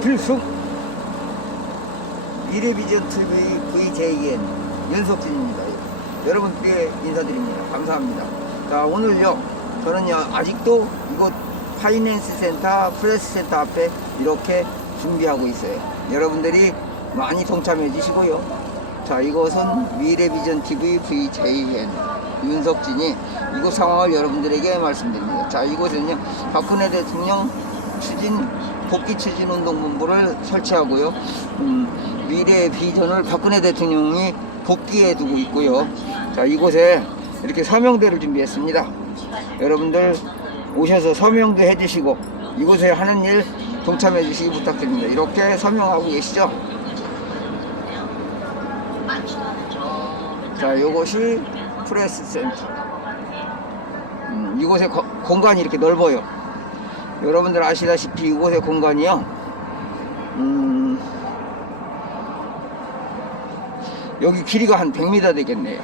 필승 미래비전 TV VJN 윤석진입니다. 여러분께 인사드립니다. 감사합니다. 자 오늘요 저는요 아직도 이곳 파이낸스 센터 프레스 센터 앞에 이렇게 준비하고 있어요. 여러분들이 많이 동참해 주시고요. 자 이곳은 미래비전 TV VJN 윤석진이 이곳 상황을 여러분들에게 말씀드립니다. 자 이곳은요 박근혜 대통령 추진 복귀 추진 운동본부를 설치하고요. 음, 미래의 비전을 박근혜 대통령이 복귀해 두고 있고요. 자 이곳에 이렇게 서명대를 준비했습니다. 여러분들 오셔서 서명도 해주시고 이곳에 하는 일 동참해 주시기 부탁드립니다. 이렇게 서명하고 계시죠? 자, 이곳이 프레스 센터. 음, 이곳의 거- 공간이 이렇게 넓어요. 여러분들 아시다시피 이곳의 공간이요. 음, 여기 길이가 한 100m 되겠네요.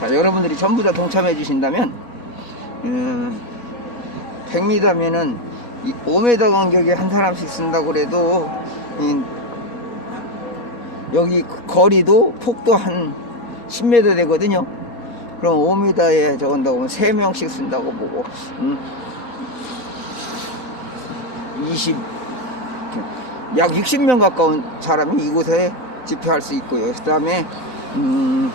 자, 여러분들이 전부 다 동참해 주신다면, 음, 100m면은 5m 간격에 한 사람씩 쓴다고 그래도, 이, 여기 거리도 폭도 한 10m 되거든요. 그럼 5m에 적은다고 하면 3명씩 쓴다고 보고, 음, 20, 약 60명 가까운 사람이 이곳에 집회할 수 있고요. 그 다음에, 음,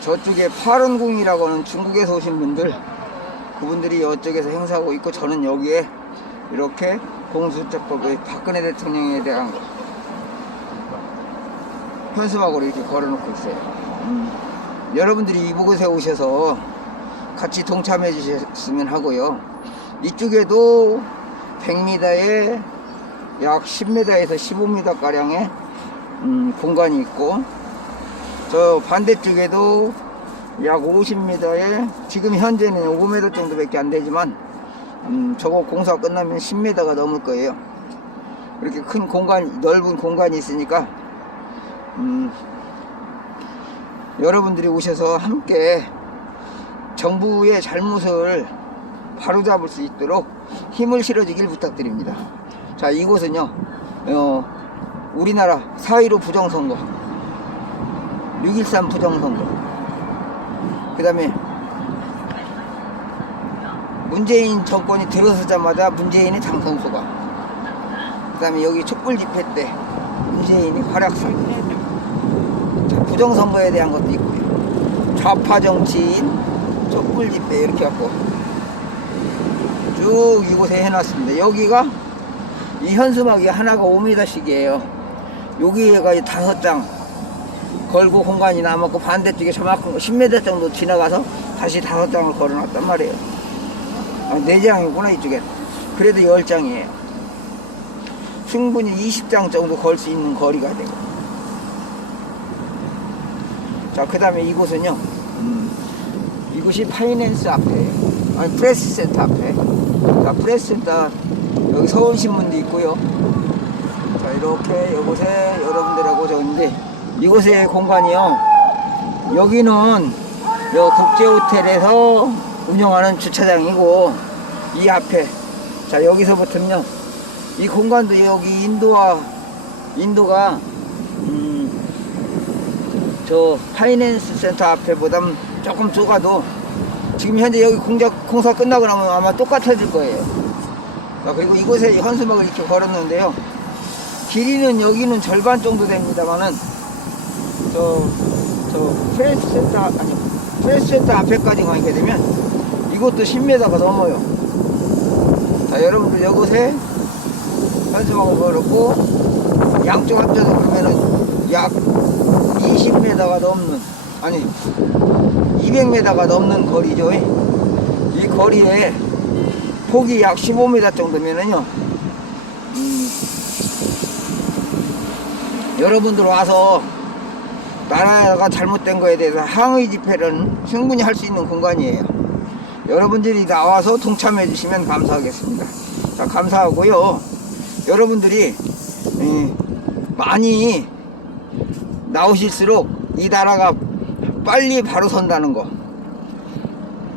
저쪽에 파런궁이라고 하는 중국에서 오신 분들, 그분들이 이쪽에서 행사하고 있고, 저는 여기에 이렇게 공수처법의 박근혜 대통령에 대한 거, 현수막으로 이렇게 걸어놓고 있어요. 음, 여러분들이 이곳에 오셔서 같이 동참해 주셨으면 하고요. 이쪽에도 100m에 약 10m에서 15m 가량의 음, 공간이 있고 저 반대쪽에도 약 50m에 지금 현재는 5m 정도밖에 안 되지만 음, 저거 공사 끝나면 10m가 넘을 거예요. 이렇게 큰 공간 넓은 공간이 있으니까 음, 여러분들이 오셔서 함께 정부의 잘못을 바로잡을 수 있도록 힘을 실어주길 부탁드립니다. 자, 이곳은요, 어, 우리나라 4.15 부정선거, 6.13 부정선거, 그 다음에 문재인 정권이 들어서자마자 문재인의 당선소가, 그 다음에 여기 촛불 집회 때 문재인이 활약상, 자, 부정선거에 대한 것도 있고요. 좌파 정치인, 촛불 집회 이렇게 갖고 쭉 이곳에 해놨습니다. 여기가 이 현수막이 하나가 5m씩이에요. 여기가 다섯 장 걸고 공간이 남았고 반대쪽에 저만큼 10m 정도 지나가서 다시 다섯 장을 걸어놨단 말이에요. 아, 네 장이구나 이쪽에. 그래도 열 장이에요. 충분히 20장 정도 걸 수 있는 거리가 되고. 자, 그 다음에 이곳은요. 음, 이곳이 파이낸스 앞에, 아니 프레스 센터 앞에. 자, 프레스 센터 여기 서울신문도 있고요. 자, 이렇게 이곳에 여러분들하고 저인데 이곳의 공간이요. 여기는 요 국제호텔에서 운영하는 주차장이고 이 앞에 자 여기서부터는요 이 공간도 여기 인도와 인도가 음, 저 파이낸스 센터 앞에보다 조금 좁아도 지금 현재 여기 공작 공사 끝나고 나면 아마 똑같아질 거예요. 자, 그리고 이곳에 현수막을 이렇게 걸었는데요. 길이는 여기는 절반 정도 됩니다만은 저, 저 프레스 센터 아니 프레스 센터 앞에까지 가게 되면 이것도 10m가 넘어요. 자, 여러분들 이곳에 현수막을 걸었고 양쪽 합쳐서 그러면은 약 20m가 넘는 아니 200m가 넘는 거리죠. 이 거리에 폭이 약 15m 정도면은요. 음, 여러분들 와서 나라가 잘못된 거에 대해서 항의 집회를 충분히 할 수 있는 공간이에요. 여러분들이 나와서 동참해 주시면 감사하겠습니다. 자, 감사하고요. 여러분들이 예, 많이 나오실수록 이 나라가 빨리 바로 선다는 거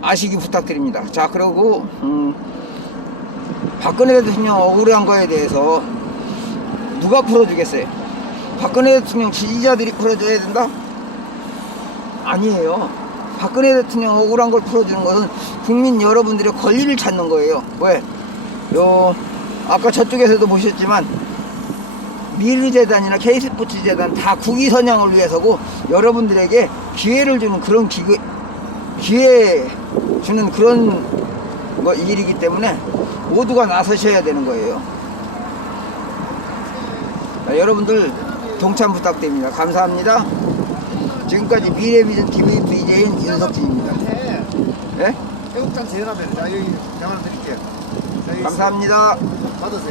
아시기 부탁드립니다. 자, 그리고 음, 박근혜 대통령 억울한 거에 대해서 누가 풀어주겠어요? 박근혜 대통령 지지자들이 풀어줘야 된다? 아니에요. 박근혜 대통령 억울한 걸 풀어주는 것은 국민 여러분들의 권리를 찾는 거예요. 왜? 요 아까 저쪽에서도 보셨지만 미르재단이나 K스포츠재단 다 국위 선양을 위해서고 여러분들에게 기회를 주는 그런 기회, 기회 주는 그런 거 일이기 때문에 모두가 나서셔야 되는 거예요. 자, 여러분들 동참 부탁드립니다. 감사합니다. 지금까지 미래비전 TV VJ인 윤석진입니다. 네? 애국장 자 여기 장을 드릴게요. 감사합니다. 받으세요.